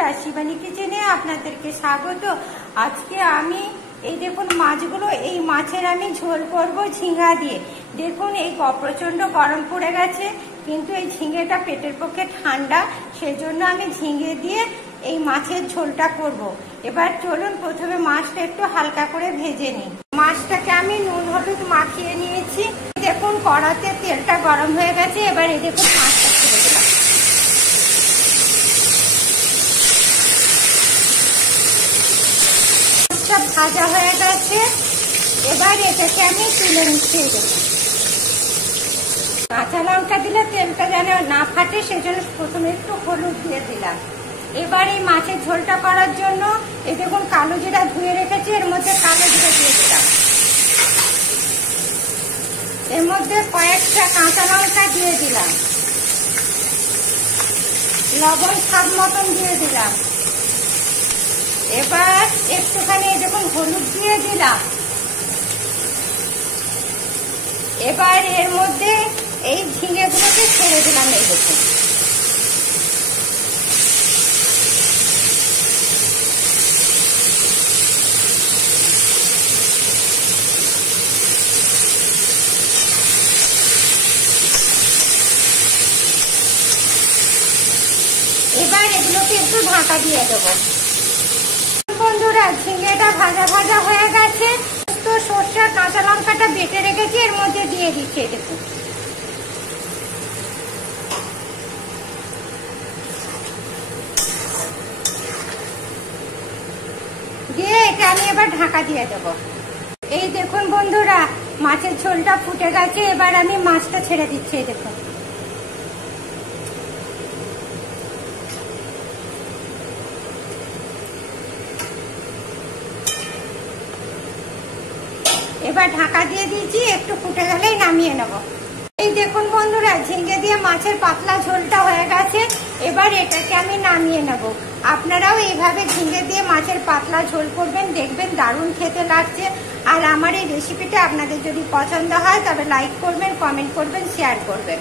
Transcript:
বন্ধুরা, শিবানী কিচেনে আপনাদেরকে স্বাগত। আজকে আমি এই দেখুন মাছগুলো, এই মাছের আমি ঝোল করব ঝিঙ্গা দিয়ে। দেখুন এই প্রচন্ড গরম পড়ে গেছে, কিন্তু এই ঝিঙ্গেটা পেটের পক্ষে ঠান্ডা, সেজন্য আমি ঝিঙ্গে দিয়ে এই মাছের ঝোলটা করব। এবার চলুন প্রথমে মাছটা একটু হালকা করে ভেজে নিই। মাছটাকে আমি নুন হলুদ মাখিয়ে নিয়েছি। দেখুন কড়াতে তেলটা গরম হয়ে গেছে। এবার এই দেখুন মাছটা ছেড়ে দিলাম। মাছটা ভাজা হয়ে গেছে, এবার এটাকে আমি তুলে নিচ্ছি। কাঁচা লঙ্কা দিলে তেলটা যেন না ফাটে, সেজন্য প্রথমে একটু হলুদ দিয়ে দিলাম। এবার এই মাছের ঝোলটা করার জন্য এই দেখুন কালো জিরা ধুয়ে রেখেছি, এর মধ্যে কালো জিরা দিয়ে দিলাম। এর মধ্যে কয়েকটা কাঁচা লঙ্কা দিয়ে দিলাম, লবণ স্বাদ মতন দিয়ে দিলাম। এবার একটুখানি দেখুন হলুদ দিয়ে দিলাম। এবার এর মধ্যে এই ঝিঙেগুলোকে ছেড়ে দিলাম। এই দেখুন এবার এগুলোকে একটু ঢাকা দিয়ে দেবো। বন্ধুরা, ঝিঙ্গেটা ভাজা ভাজা হয়ে গেছে, তো সরষে কাঁচা লঙ্কাটা বেটে রেখেছি, এর মধ্যে দিয়ে দিচ্ছি। দেখুন দিয়ে এটা আমি এবার ঢাকা দিয়ে দেবো। এই দেখুন বন্ধুরা, মাছের ঝোলটা ফুটে গেছে। এবার আমি মাছটা ছেড়ে দিচ্ছি। দেখুন এবার ঢাকা দিয়ে দিয়েছি, একটু ফুটে গেলেই নামিয়ে নেব। এই দেখুন বন্ধুরা, ঝিঙ্গে দিয়ে মাছের পাতলা ঝোলটা হয়ে গেছে। এবার এটাকে আমি নামিয়ে নেব। আপনারাও এইভাবে ঝিঙ্গে দিয়ে মাছের পাতলা ঝোল করবেন, দেখবেন দারুণ খেতে লাগছে। আর আমার এই রেসিপিটা আপনাদের যদি পছন্দ হয় তবে লাইক করবেন, কমেন্ট করবেন, শেয়ার করবেন।